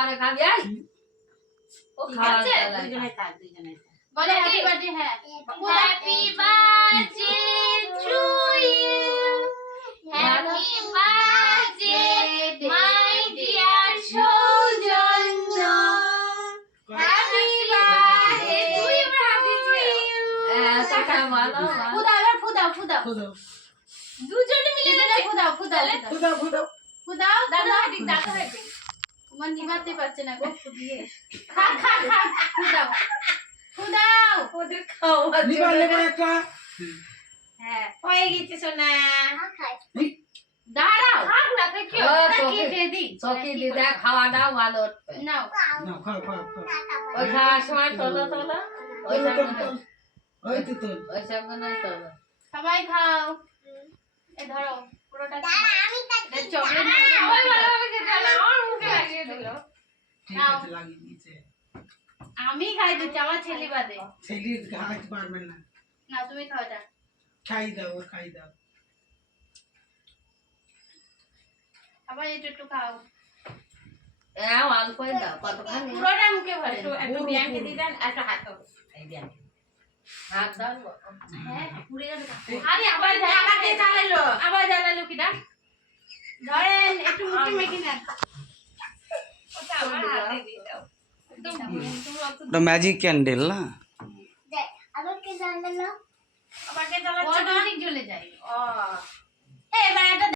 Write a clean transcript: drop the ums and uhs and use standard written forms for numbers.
পরে খাবি I O খাচ্ছে দুজনে থাক দুজনে বলে হ্যাপি বার্থডে হ্যাঁ happy birthday to you happy birthday my dear Soujanya happy birthday to you টাকা ভালো ফুদাও এবার ফুদাও ফুদাও দুজনে মিলে ফুদাও ফুদাও ফুদাও ফুদাও ফুদাও দাদা ঠিক দাদা ঠিক তোমার নিভাতে পারছে না গো ফুদিয়ে খা খা খা ফুদাও ফুদাও ওদের খাওয়া নিবা নেবা একটা হ্যাঁ হয়ে গেছে সোনা দাঁড়াও খাক না তুই কি কেটে দি চকি দিদা খাওয়াটাও ভালো উঠবে নাও না খাও খাও খাও ওই খাওয়ার সময় তোলো তোলো ওই সামনে ওই তো তোল ওই সামনে তোলো সবাই খাও এই ধরো পুরোটা চকলেট ওই ভালোভাবে খেতে হবে আমার মুখে লাগিয়ে দিল ঠিক নাও। আছে লাগিয়ে দিয়েছে আমি খাই দিচ্ছি আমার ছেলে বাদে ছেলে খাওয়াতে পারবেন না না তুমি খাও এটা খাই দাও ওর খাই দাও আবার একটু একটু খাও হ্যাঁ অল্পই দাও কতখানি পুরোটা মুখে ভরে একটু বিয়ানকে দিয়ে দেন একটা হাত দাও হাত দাও হ্যাঁ পুড়ে যাবে আরে আবার আবার জ্বালালো কিটা ধরেন একটু মুখে মেখে নেন ওটা আমার হাতে দিয়ে দাও ওটা ম্যাজিক ক্যান্ডেল না আবার কে জ্বালাচ্ছে অটোমেটিক জ্বলে যায় ও এবার এটা